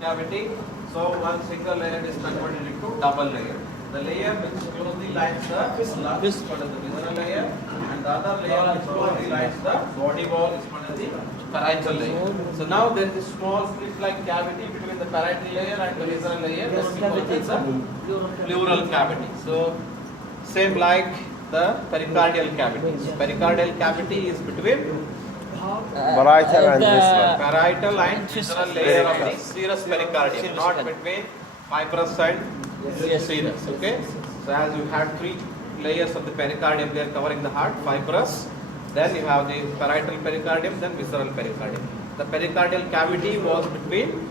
cavity. So one single layer is converted into double layer. The layer which closely lines the lung is called as the visceral layer, and the other layer which closely lines the body wall is called as the parietal layer. So now there is a small slit-like cavity between the parietal layer and the visceral layer. This is called as the pleural cavity. So same like the pericardial cavity. So pericardial cavity is between parietal and visceral. Parietal and visceral layer of the serous pericardium, not between fibrous and serous. Okay. So as you have three layers of the pericardium, they are covering the heart, fibrous. Then you have the parietal pericardium, then visceral pericardium. The pericardial cavity was between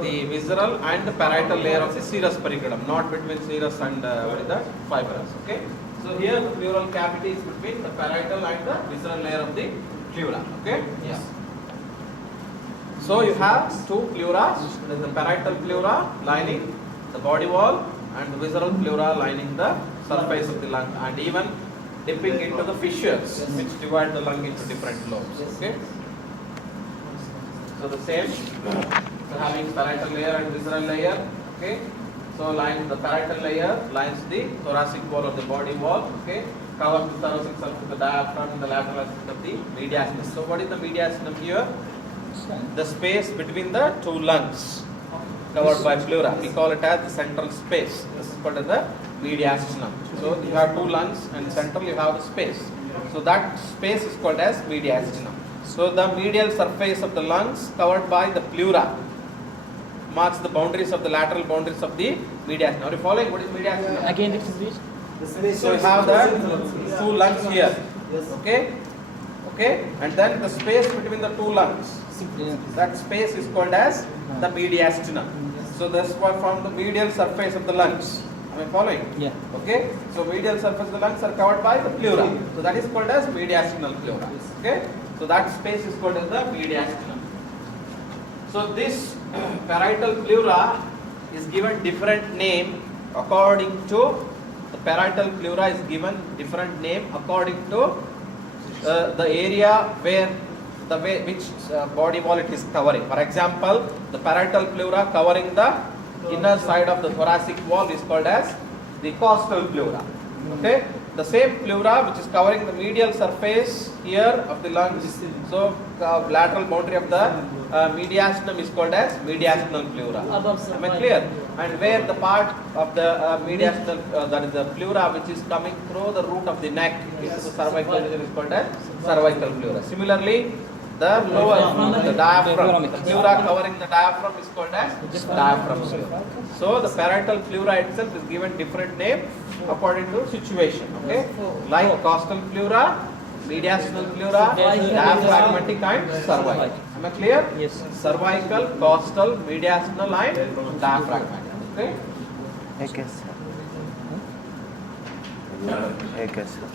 the visceral and the parietal layer of the serous pericardium, not between serous and the fibrous. Okay. So here the pleural cavity is between the parietal and the visceral layer of the pleura. Okay. Yeah. So you have two pleura. There is the parietal pleura lining the body wall, and the visceral pleura lining the surface of the lung, and even dipping into the fissures which divide the lung into different lobes. Okay. So the same. So having parietal layer and visceral layer. Okay. So the parietal layer lines the thoracic wall of the body wall. Okay. Covers the thoracic surface of the diaphragm and the lateral aspect of the mediastinum. So what is the mediastinum here? The space between the two lungs covered by pleura. We call it as the central space. This is called as the mediastinum. So you have two lungs, and central you have the space. So that space is called as mediastinum. So the medial surface of the lungs covered by the pleura marks the boundaries of the lateral boundaries of the mediastinum. Are you following? What is mediastinum? Again, it is So you have the two lungs here. Okay? Okay? And then the space between the two lungs. That space is called as the mediastinum. So that's why from the medial surface of the lungs. Am I following? Yeah. Okay? So medial surface of the lungs are covered by the pleura. So that is called as mediastinal pleura. Okay? So that space is called as the mediastinum. So this parietal pleura is given different name according to the parietal pleura is given different name according to the area where which body wall it is covering. For example, the parietal pleura covering the inner side of the thoracic wall is called as the costal pleura. Okay, the same pleura which is covering the medial surface here of the lungs. So lateral boundary of the mediastinum is called as mediastinal pleura. Am I clear? And where the part of the mediastinal, that is the pleura which is coming through the root of the neck, this is the cervical region, is called as cervical pleura. Similarly, the lower, the diaphragm, the pleura covering the diaphragm is called as diaphragm pleura. So the parietal pleura itself is given different name according to situation. Okay, like costal pleura, mediastinal pleura, diaphragmatic and cervical. Am I clear? Yes. Cervical, costal, mediastinal and diaphragmatic. Okay. Okay, sir. Okay, sir.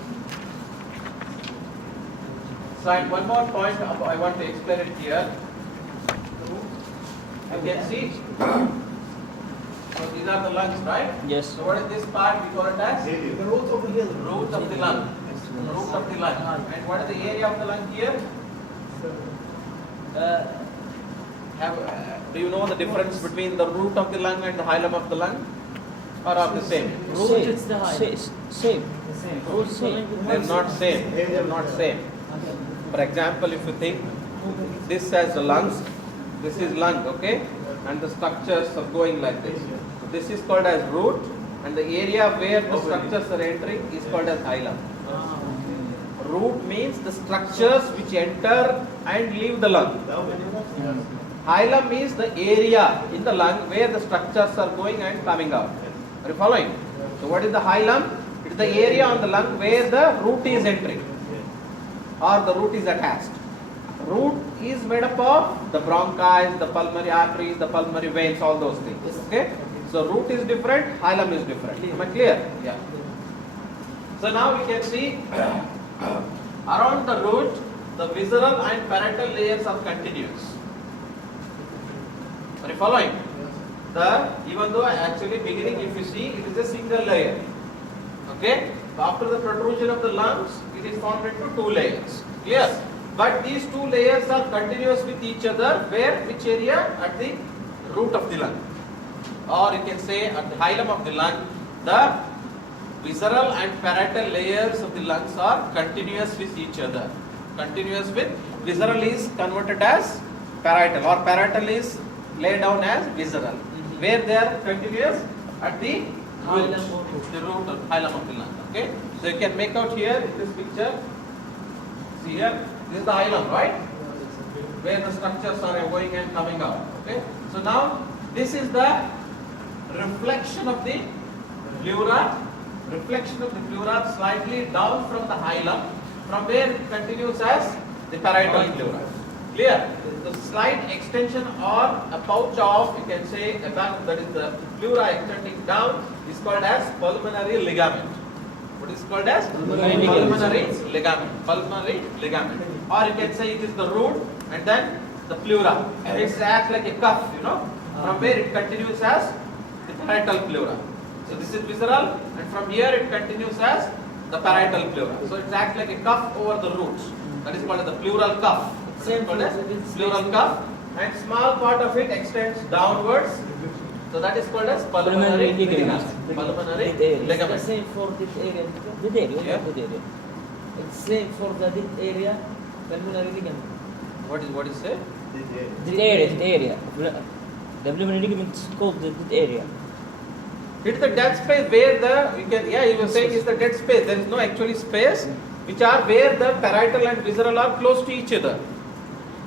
So and one more point I want to explain it here. You can see. So these are the lungs, right? Yes. So what is this part? We call it as The root of the hill. root of the lung. Root of the lung. And what is the area of the lung here? Do you know the difference between the root of the lung and the hilum of the lung? Or are the same? Root is the high. Same. Root same. They are not same. They are not same. For example, if you think this as the lungs, this is lung, okay? And the structures are going like this. So this is called as root, and the area where the structures are entering is called as hilum. Root means the structures which enter and leave the lung. Hilum means the area in the lung where the structures are going and coming out. Are you following? So what is the hilum? It is the area on the lung where the root is entering or the root is attached. Root is made up of the bronchi, the pulmonary arteries, the pulmonary veins, all those things. Okay? So root is different, hilum is different. Am I clear? Yeah. So now we can see around the root, the visceral and parietal layers are continuous. Are you following? Even though actually beginning, if you see, it is a single layer. Okay? So after the protrusion of the lungs, it is formed into two layers. Clear? But these two layers are continuous with each other. Where? Which area? At the root of the lung, or you can say at the hilum of the lung, the visceral and parietal layers of the lungs are continuous with each other. Continuous with visceral is converted as parietal, or parietal is laid down as visceral, where they are continuous at the root, the root or hilum of the lung. Okay, so you can make out here in this picture. See here, this is the hilum, right? Where the structures are going and coming out. Okay, so now this is the reflection of the pleura. Reflection of the pleura slightly down from the hilum, from where it continues as the parietal pleura. Clear? The slight extension or a pouch of, you can say, a back, that is the pleura extending down, is called as pulmonary ligament. What is called as? Pulmonary ligament. Pulmonary ligament. Or you can say it is the root and then the pleura. It acts like a cuff, you know, from where it continues as the parietal pleura. So this is visceral, and from here it continues as the parietal pleura. So it acts like a cuff over the roots. That is called as the pleural cuff. Same called as pleural cuff, and small part of it extends downwards. So that is called as pulmonary ligament. Pulmonary ligament. It's the same for this area. Dead area. Yeah. Dead area. It's same for the dead area. Pulmonary ligament. What is it? Dead area. Dead area. The pulmonary ligament is called the dead area. It's the dead space where the, you can, yeah, you were saying it's the dead space. There is no actually space, which are where the parietal and visceral are close to each other.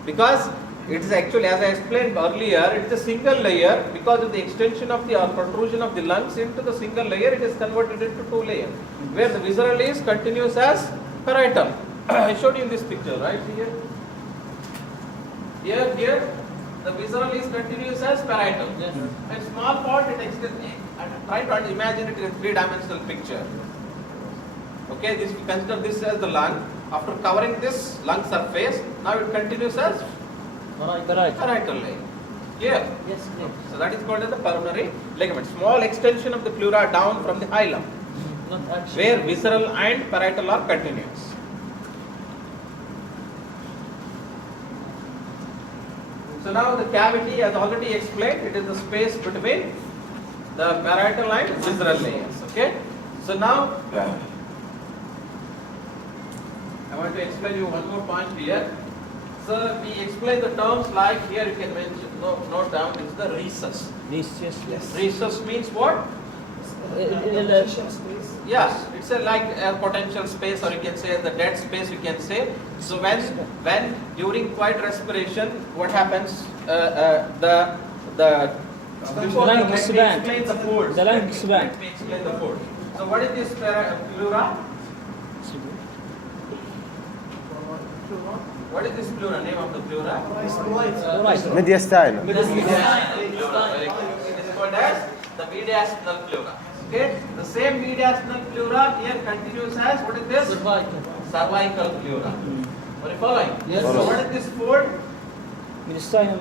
Because it is actually, as I explained earlier, it is a single layer. Because of the extension of the protrusion of the lungs into the single layer, it is converted into two layers. Where the visceral is continuous as parietal. I showed you in this picture, right? Here, the visceral is continuous as parietal. Yes. And small part it extends. Try to imagine it in a three-dimensional picture. Okay, this we consider this as the lung. After covering this lung surface, now it continues as parietal layer. Clear? Yes, clear. So that is called as the pulmonary ligament. Small extension of the pleura down from the hilum, Not actually. where visceral and parietal are continuous. So now the cavity, as already explained, it is the space between the parietal and visceral layers. Okay. So now I want to explain you one more point here. So we explain the terms like here you can mention note down is the recess. Yes. Recess means what? Yes, it's a like a potential space, or you can say the dead space. You can say. So when during quiet respiration, what happens? The lung expands. Explain the folds. The lung expands. Let me explain the folds. So what is this pleura? What is this pleura? Name of the pleura? mediastinum. It is called as the mediastinal pleura. Okay, the same mediastinal pleura here continues as what is this? Cervical pleura. Are you following? Yes. So what is this fold? Mediastinum.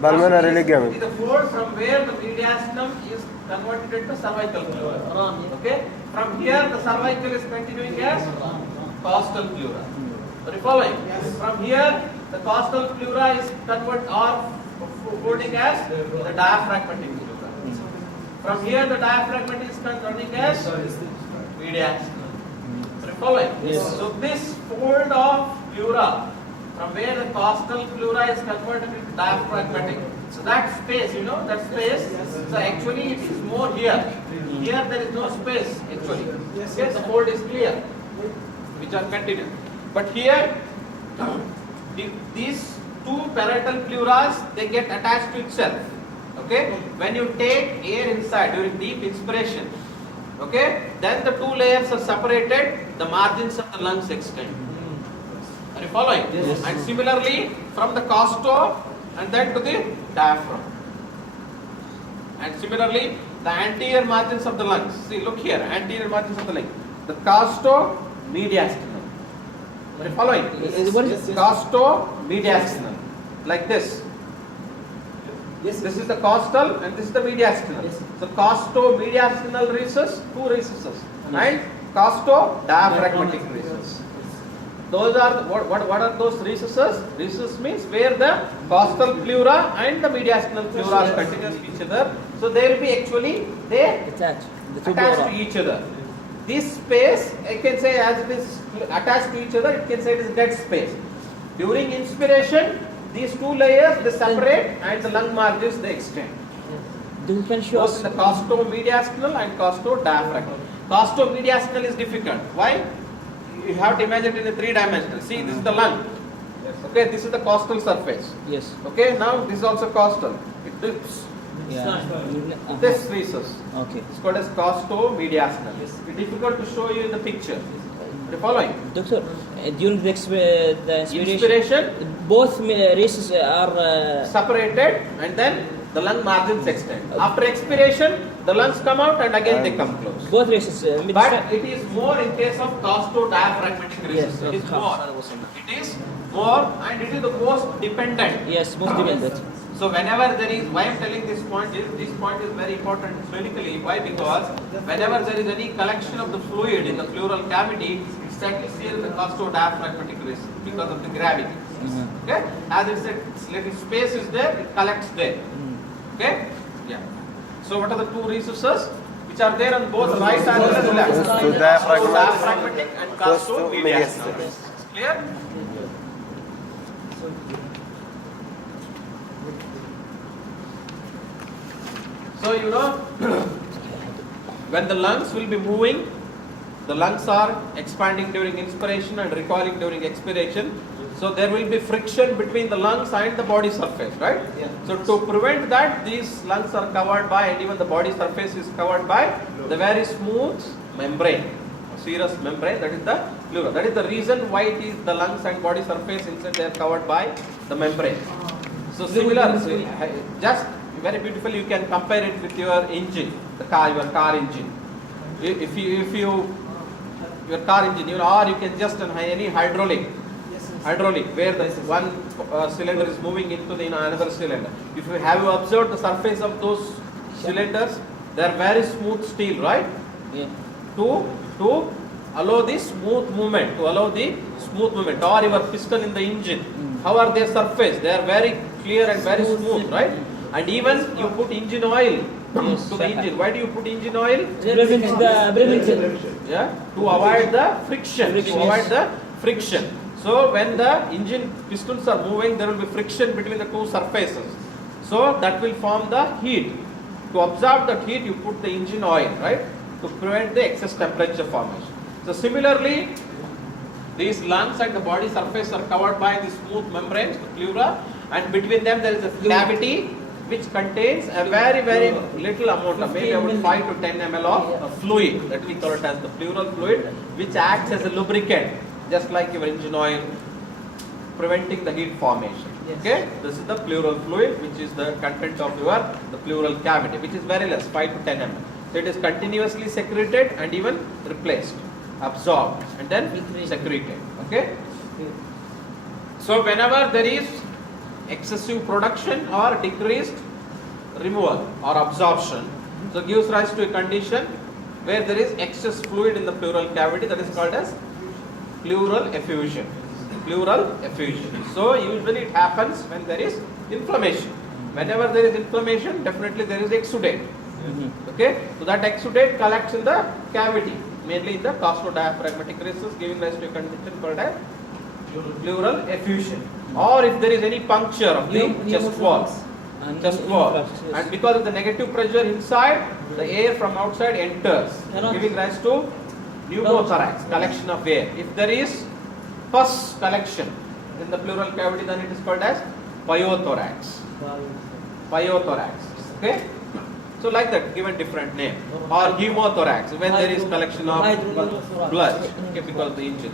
Pulmonary It ligament. is the fold from where the mediastinum is converted into cervical pleura. Okay, from here the cervical is continuing as costal pleura. Are you following? Yes. From here the costal pleura is converted or folding as the diaphragmatic pleura. From here the diaphragmatic is running as mediastinal. Are you following? Yes. So this fold of pleura, from where the costal pleura is converted into diaphragmatic. So that space, you know, that space, so actually it is more here. Here there is no space actually. Okay, the fold is clear, which are continuous. But here, these two parietal pleuras, they get attached to itself. Okay, when you take air inside during deep inspiration, okay, then the two layers are separated, the margins of the lungs extend. Are you following? Yes. And similarly, from the costo and then to the diaphragm. And similarly, the anterior margins of the lungs. See, look here, anterior margins of the lung. The costo mediastinal. Are you following? What is it? Costo mediastinal. Like this. Yes. This is the costal and this is the mediastinal. Yes. So costo mediastinal recess, two recesses. And costo diaphragmatic recess. those are what are those recesses? Recesses means where the costal pleura and the mediastinal pleura are continuous to each other. So they will be actually Attached. The two attached pleura. to each other. This space, I can say as it is attached to each other, it can say it is dead space. During inspiration, these two layers they separate and the lung margins they extend. You can show Both us. in the costo-mediastinal and costo-diaphragmal. Costo-mediastinal is difficult. Why? You have to imagine it in a three-dimensional. See, this is the lung. Okay, this is the costal surface. Yes. Okay, now this is also costal. It dips. Yeah. This recess. Okay. It's called as costo-mediastinal. It's difficult to show you in the picture. Are you following? Doctor, during the inspiration, Inspiration, both races are separated, and then the lung margins extend. After expiration, the lungs come out and again they come close. both races. But it is more in case of costo-diaphragmatic recess. Yes. It is more. It is more, and it is the most dependent. Yes, most dependent. So whenever there is, why I am telling this point is very important clinically. Why? Because whenever there is any collection of the fluid in the pleural cavity, it settles here in the costo-diaphragmatic recess because of the gravity. Okay? As it's a little space is there, it collects there. Okay? Yeah. So what are the two recesses which are there on both right as well as left? Costo-diaphragmatic and costo-mediastinal. Clear? So you know, when the lungs will be moving, the lungs are expanding during inspiration and recoiling during expiration. So there will be friction between the lungs and the body surface, right? Yeah. So to prevent that, these lungs are covered by, and even the body surface is covered by the very smooth membrane, serous membrane, that is the pleura. That is the reason why it is the lungs and body surface inside they are covered by the membrane. So similar, just very beautifully you can compare it with your engine, your car engine. If you your car engine, or you can just any hydraulic, where the one cylinder is moving into the another cylinder. If you have observed the surface of those cylinders, they are very smooth steel, right? Yeah. To allow the smooth movement, or your piston in the engine. How are their surface? They are very clear and very smooth, right? And even you put engine oil to the engine. Why do you put engine oil? Yeah, to avoid the friction. So when the engine pistons are moving, there will be friction between the two surfaces. So that will form the heat. To absorb that heat, you put the engine oil, right? To prevent the excess temperature formation. So similarly, these lungs and the body surface are covered by the smooth membranes, the pleura, and between them there is a cavity which contains a very little amount of maybe about 5 to 10 ml of fluid, that we call it as the pleural fluid, which acts as a lubricant, just like your engine oil, preventing the heat formation. Yes. Okay, this is the pleural fluid, which is the content of the pleural cavity, which is very less, 5 to 10 ml. So it is continuously secreted and even replaced, absorbed and then secreted. Okay. So whenever there is excessive production or decreased removal or absorption, so gives rise to a condition where there is excess fluid in the pleural cavity, that is called as pleural effusion. So usually it happens when there is inflammation. Whenever there is inflammation, definitely there is exudate. Okay, so that exudate collects in the cavity, mainly in the costo-diaphragmatic recess, giving rise to a condition called as pleural effusion. Or if there is any puncture of the chest wall, and because of the negative pressure inside, the air from outside enters, giving rise to pneumothorax, collection of air. If there is pus collection in the pleural cavity, then it is called as pyothorax. Okay. So like that, given different name. Or hemothorax, when there is collection of blood, okay, because of the injury.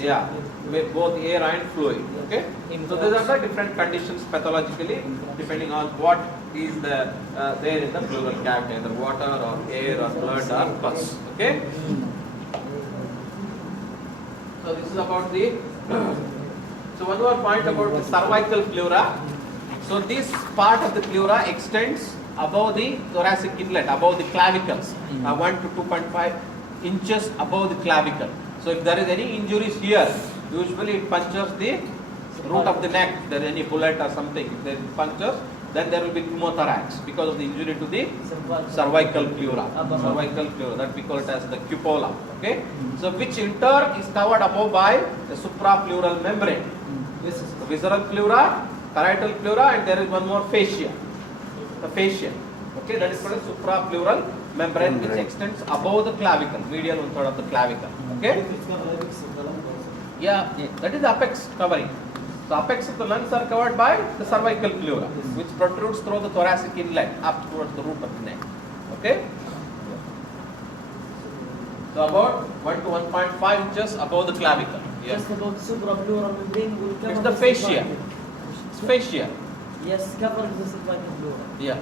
Yeah, with both air and fluid. Okay. So these are the different conditions pathologically, depending on what is the there in the pleural cavity, either water or air or blood or pus. Okay. So this is about the. So one more point about the cervical pleura. So this part of the pleura extends above the thoracic inlet, above the clavicles, 1 to 2.5 inches above the clavicle. So if there is any injuries here, usually it punctures the root of the neck. If there is any bullet or something, if there is punctures, then there will be pneumothorax because of the injury to the cervical pleura. Cervical pleura, that we call it as the cupola. Okay. So which in turn is covered above by the suprapleural membrane. This is the visceral pleura, parietal pleura, and there is one more fascia. The fascia. Okay, that is called a suprapleural membrane which extends above the clavicle, medial one third of the clavicle. Okay. Yeah, that is the apex covering. The apex of the lungs are covered by the cervical pleura, which protrudes through the thoracic inlet up towards the root of the neck. Okay. So about 1 to 1.5 inches above the clavicle. Yeah. Just about suprapleural membrane will cover It's the fascia. It's fascia. Yes, covering the cervical pleura. Yeah.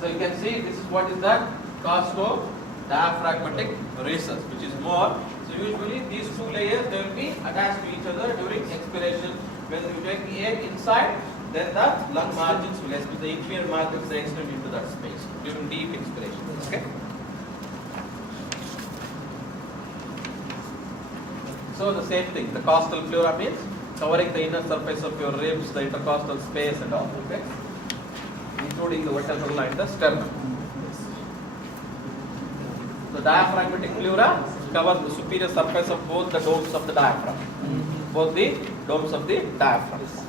So you can see this is what is that costo-diaphragmatic recess, which is more. So usually these two layers they will be attached to each other during expiration. When you take the air inside, then the lung margins will extend, the inferior margins they extend into that space during deep expiration. Okay. So the same thing. The costal pleura means covering the inner surface of your ribs, the intercostal space, and all. Okay. Including the vertebral and the sternum. The diaphragmatic pleura covers the superior surface of both the domes of the diaphragm. Both the domes of the diaphragm. So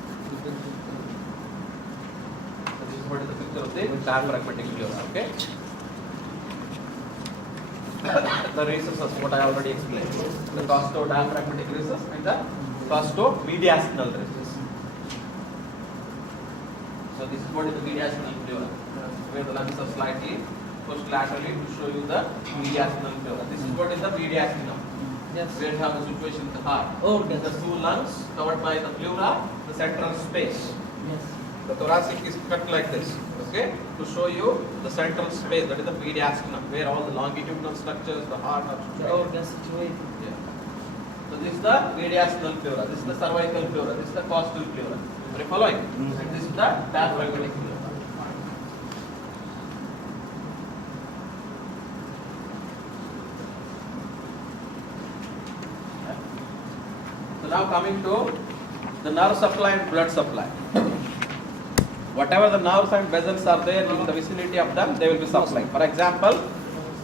this is what is the picture of the diaphragmatic pleura. Okay. The recesses, what I already explained. The costo-diaphragmatic recess and the costo-mediastinal recess. So this is what is the mediastinal pleura, where the lungs are slightly pushed laterally to show you the mediastinal pleura. This is what is the mediastinum. Yes. Where you have the situation with the heart. Oh, The two lungs covered by the pleura, the central space. Yes. The thoracic is cut like this, okay, to show you the central space, that is the mediastinum, where all the longitudinal structures, the heart are The situated. organ situated. Yeah. So this is the mediastinal pleura, this is the cervical pleura, this is the costal pleura. Are you following? And this is the diaphragmatic pleura. So now coming to the nerve supply and blood supply. Whatever the nerves and vessels are there in the vicinity of them, they will be supplied. For example,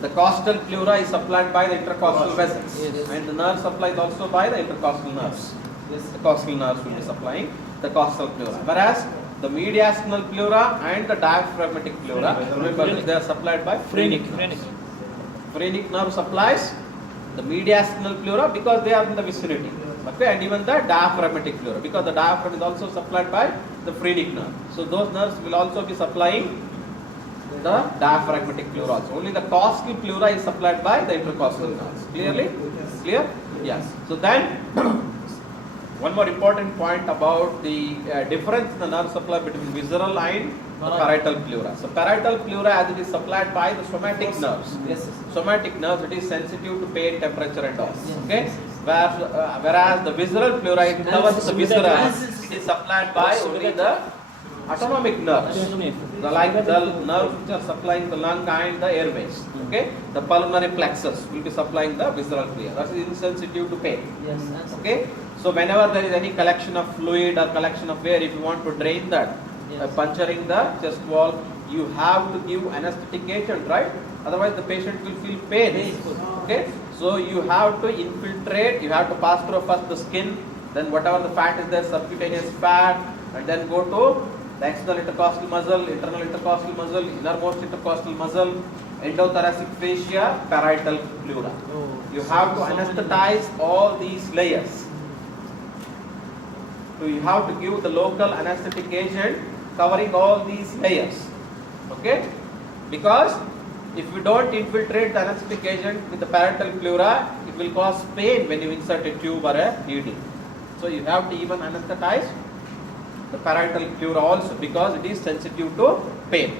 the costal pleura is supplied by the intercostal vessels, and the nerve supply is also by the intercostal nerves. The costal nerves will be supplying the costal pleura. Whereas the mediastinal pleura and the diaphragmatic pleura, remember they are supplied by phrenic nerves. Phrenic nerve supplies the mediastinal pleura because they are in the vicinity. Okay, and even the diaphragmatic pleura because the diaphragm is also supplied by the phrenic nerve. So those nerves will also be supplying the diaphragmatic pleura also. Only the costal pleura is supplied by the intercostal nerves. Clearly? Clear? Yes. So then, one more important point about the difference in the nerve supply between visceral and the parietal pleura. So parietal pleura, as it is supplied by the somatic nerves. Yes. Somatic nerves, it is sensitive to pain, temperature, and all. Okay. Whereas the visceral pleura, it covers the viscera. It is supplied by only the autonomic nerves. Like the nerves which are supplying the lung and the airways. Okay. The pulmonary plexus will be supplying the visceral pleura. That is insensitive to pain. Yes. Okay. So whenever there is any collection of fluid or collection of air, if you want to drain that, puncturing the chest wall, you have to give anesthetic agent, right? Otherwise the patient will feel pain. Okay. So you have to infiltrate, you have to pass through first the skin, then whatever the fat is there, subcutaneous fat, and then go to the external intercostal muscle, internal intercostal muscle, innermost intercostal muscle, endothoracic fascia, parietal pleura. You have to anesthetize all these layers. So you have to give the local anesthetic agent covering all these layers. Okay? Because if you don't infiltrate the anesthetic agent with the parietal pleura, it will cause pain when you insert a tube or a needle. So you have to even anesthetize the parietal pleura also because it is sensitive to pain.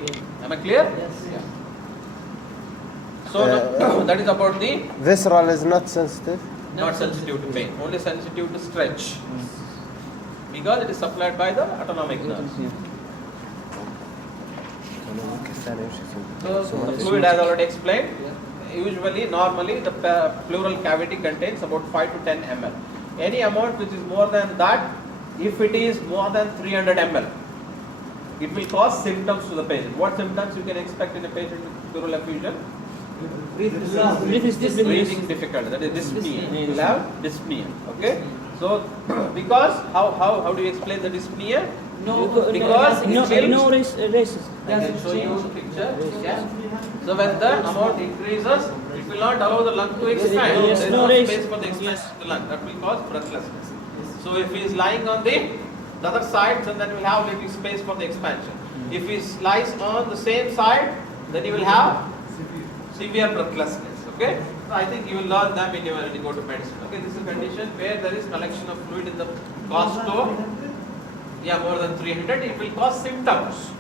Am I clear? Yes. Yeah. So that is about the Visceral is not sensitive. not sensitive to pain, only sensitive to stretch. Because it is supplied by the autonomic nerves. So the fluid as already explained, usually, normally the pleural cavity contains about 5 to 10 ml. Any amount which is more than that, if it is more than 300 ml, it will cause symptoms to the patient. What symptoms you can expect in a patient with pleural effusion? Breathing difficult, that is dyspnea. You will have dyspnea. Okay. So, because how do you explain the dyspnea? Because it will races. I can show you the picture. Yeah. So when the amount increases, it will not allow the lung to expand. Yes, There is no no race. space for the expansion of the lung. That will cause breathlessness. So if he is lying on the other side, then that will have little space for the expansion. If he lies on the same side, then he will have severe breathlessness. Okay. So I think you will learn them when you go to medicine. Okay. This is a condition where there is collection of fluid in the costo. Yeah, more than 300. It will cause symptoms.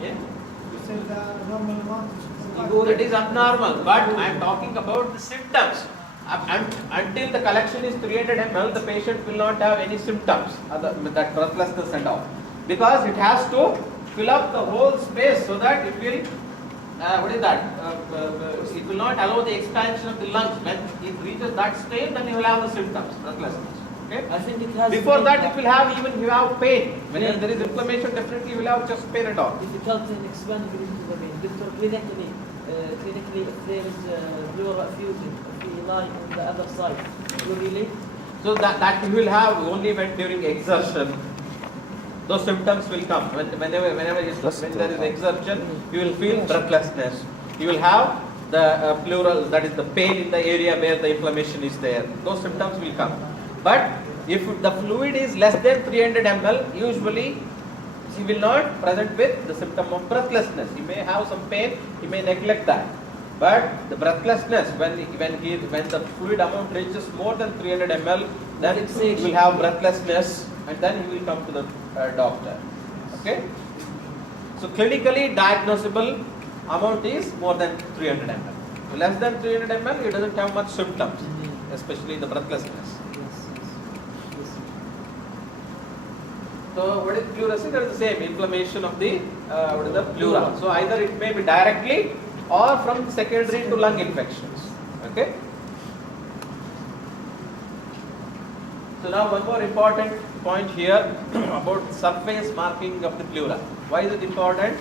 Yeah. That is abnormal, but I am talking about the symptoms. Until the collection is 300 ml, the patient will not have any symptoms, that breathlessness and all, because it has to fill up the whole space so that it will, it will not allow the expansion of the lungs. When it reaches that stage, then you will have the symptoms, breathlessness. Okay? I think it has Before that, it will have even you have pain. When there is inflammation, definitely you will have chest pain and all. difficulty in expanding into the vein. Doctor, clinically, if there is pleural effusion, if we lie on the other side, you really? So that you will have only when during exertion. Those symptoms will come. When there is exertion, you will feel breathlessness. You will have the pleural, that is the pain in the area where the inflammation is there. Those symptoms will come. But if the fluid is less than 300 ml, usually he will not present with the symptom of breathlessness. He may have some pain, he may neglect that. But the breathlessness, when the fluid amount reaches more than 300 ml, then he will have breathlessness, and then he will come to the doctor. Okay? So clinically diagnosable amount is more than 300 ml. Less than 300 ml, he doesn't have much symptoms, especially the breathlessness. So what is pleurisy? That is the same inflammation of the pleura. So either it may be directly or from secondary to lung infections. Okay. So now one more important point here about surface marking of the pleura. Why is it important?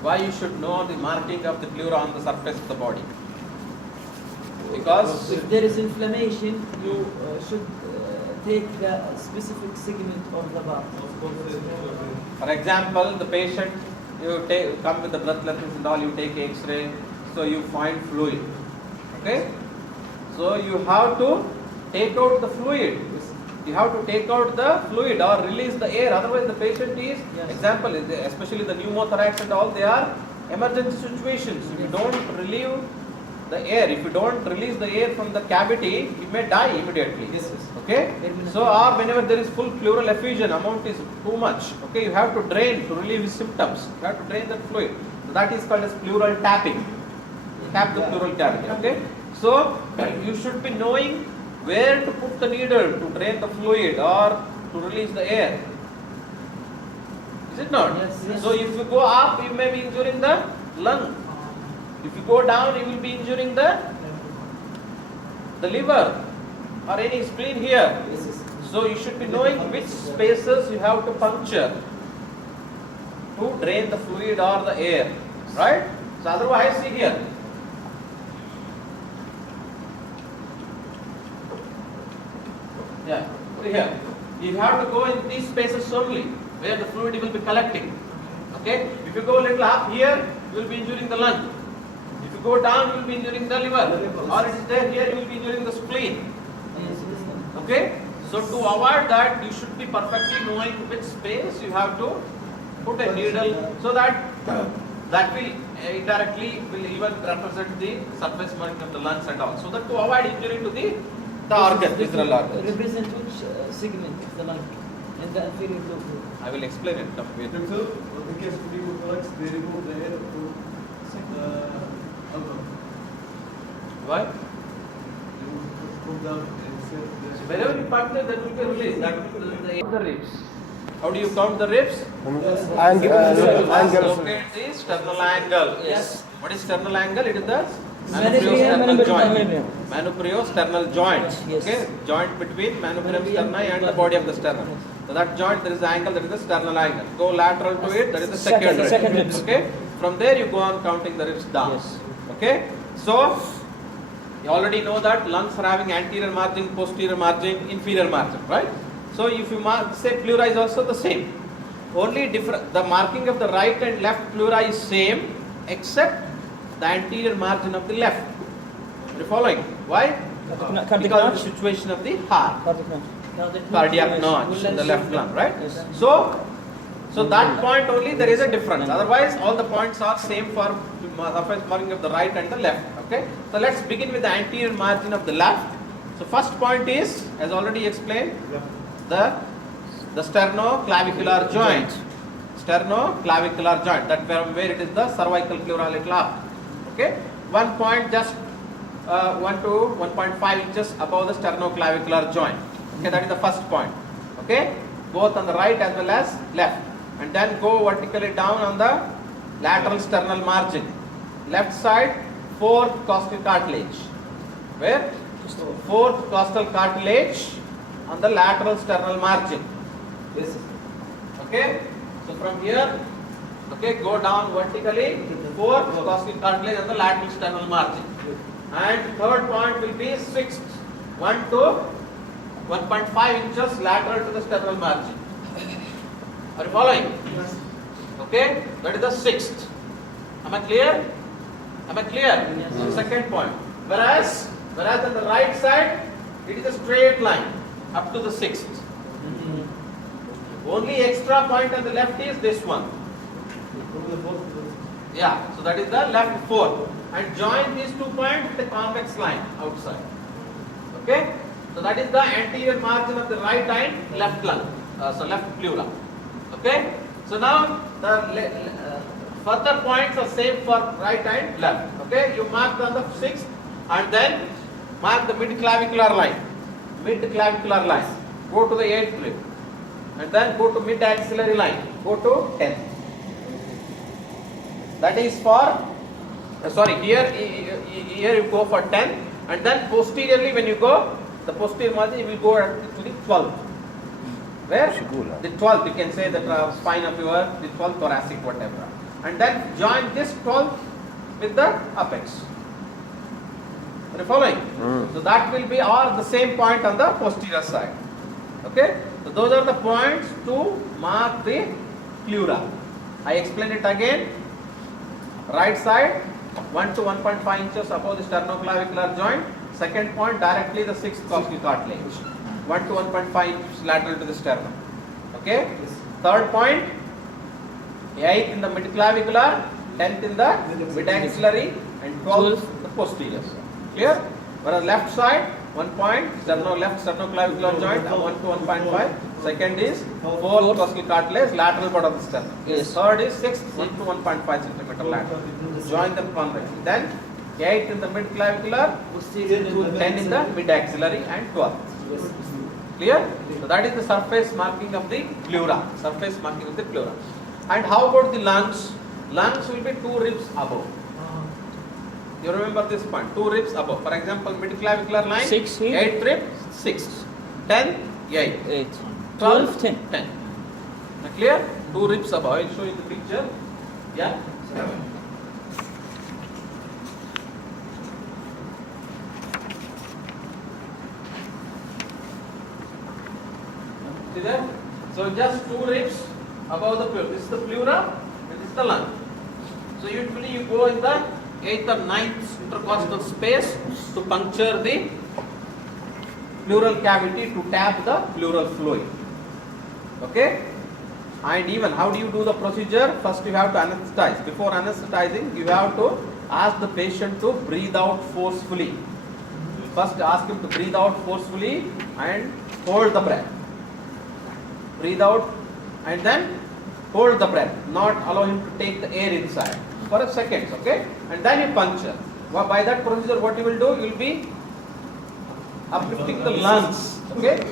Why you should know the marking of the pleura on the surface of the body? Because If there is inflammation, you should take the specific segment of the part. for example, the patient, you come with the breathlessness and all, you take X-ray, so you find fluid. Okay? So you have to take out the fluid. You have to take out the fluid or release the air. Otherwise, the patient is, example, especially the pneumothorax and all, they are emergency situations. If you don't relieve the air, if you don't release the air from the cavity, you may die immediately. Okay? So, or whenever there is full pleural effusion, amount is too much. Okay, you have to drain to relieve his symptoms. You have to drain that fluid. So that is called as pleural tapping. Tap the pleural cavity. Okay? So, you should be knowing where to put the needle to drain the fluid or to release the air. Is it not? Yes. So, if you go up, you may be injuring the lung. If you go down, you will be injuring the liver or any spleen here. So you should be knowing which spaces you have to puncture to drain the fluid or the air. Right? So otherwise, see here. Yeah, here. You have to go in these spaces only where the fluid will be collecting. Okay? If you go a little up here, you will be injuring the lung. If you go down, you will be injuring the liver. Or it is there here, you will be injuring the spleen. Okay? So to avoid that, you should be perfectly knowing which space you have to put a needle, so that that will indirectly will even represent the surface marking of the lungs and all. So that to avoid injury to the organ, visceral organs. Represent which segment of the lung in the inferior lobe? I will explain it. In case of pneumothorax, they remove the air to album. Why? You put down and set the Wherever you puncture, that will be released. That will be the ribs. How do you count the ribs? Angle. Locate the sternal angle. Yes. What is sternal angle? It is the manubriosternal joint. Manubriosternal joint. Yes. Okay, joint between manubrium sterni and the body of the sternum. So that joint, there is an angle, that is the sternal angle. Go lateral to it, that is the second rib. Okay. From there you go on counting the ribs down. Yes. Okay. So you already know that lungs are having anterior margin, posterior margin, inferior margin, right? So if you mark, say pleura is also the same. Only different, the marking of the right and left pleura is same, except the anterior margin of the left. Are you following? Why? Cardiac Because of notch. the situation of the heart. Cardiac notch. Cardiac notch in the left lung, right? Yes. So that point only there is a difference. Otherwise, all the points are same for surface marking of the right and the left. Okay. So let's begin with the anterior margin of the left. So first point is, as already explained, the sternoclavicular joint. Sternoclavicular joint. That where it is the cervical pleural little up. Okay. 1 point just 1 to 1.5 inches above the sternoclavicular joint. Okay, that is the first point. Okay, both on the right as well as left, and then go vertically down on the lateral sternal margin. Left side, fourth costal cartilage. Where? Fourth costal cartilage on the lateral sternal margin. This. Okay. So from here, okay, go down vertically. Fourth costal cartilage on the lateral sternal margin. And third point will be sixth, 1 to 1.5 inches lateral to the sternal margin. Are you following? Yes. Okay, that is the sixth. Am I clear? Am I clear? Yes. Second point. Whereas on the right side, it is a straight line up to the sixth. Only extra point on the left is this one. Yeah, so that is the left fourth. And join these 2 points with a convex line outside. Okay? So that is the anterior margin of the right and left lung. So left pleura. Okay? So now the further points are same for right and left. Okay? You mark on the 6th and then mark the mid-clavicular line. Mid-clavicular line. Go to the 8th rib. And then go to mid-axillary line. Go to 10th. That is for here you go for 10, and then posteriorly when you go, the posterior margin you will go to the 12th. Where? The 12th, you can say the spine of your, the 12th thoracic, whatever. And then join this 12th with the apex. Are you following? So that will be all the same point on the posterior side. Okay? So those are the points to mark the pleura. I explain it again. Right side, 1 to 1.5 inches above the sternoclavicular joint. Second point, directly the 6th costal cartilage. 1 to 1.5 inches lateral to the sternum. Okay? Third point, 8th in the midclavicular, 10th in the mid-axillary, and 12th the posterior. Clear? Whereas left side, 1 point, left sternoclavicular joint, 1 to 1.5. Second is 4th costal cartilage, lateral part of the sternum. Yes. Third is 6th, 1 to 1.5 centimeter lateral. Join them convexly. Then 8th in the midclavicular, 10 in the mid-axillary, and 12th. Clear? So that is the surface marking of the pleura. Surface marking of the pleura. And how about the lungs? Lungs will be 2 ribs above. You remember this point, 2 ribs above. For example, midclavicular line, 6 here. 8th rib, 6th, 10th, 8th, 8. 12th, 10. 10. Now clear? 2 ribs above. I will show you the picture. Yeah. See there? So just 2 ribs above the pleura. This is the pleura and this is the lung. So usually you go in the 8th or 9th intercostal space to puncture the pleural cavity to tap the pleural fluid. Okay? And even how do you do the procedure? First you have to anesthetize. Before anesthetizing, you have to ask the patient to breathe out forcefully. First ask him to breathe out forcefully and hold the breath. Breathe out and then hold the breath. Not allow him to take the air inside for a second. Okay? And then you puncture. By that procedure, what you will do? You will be uplifting the lungs. Okay?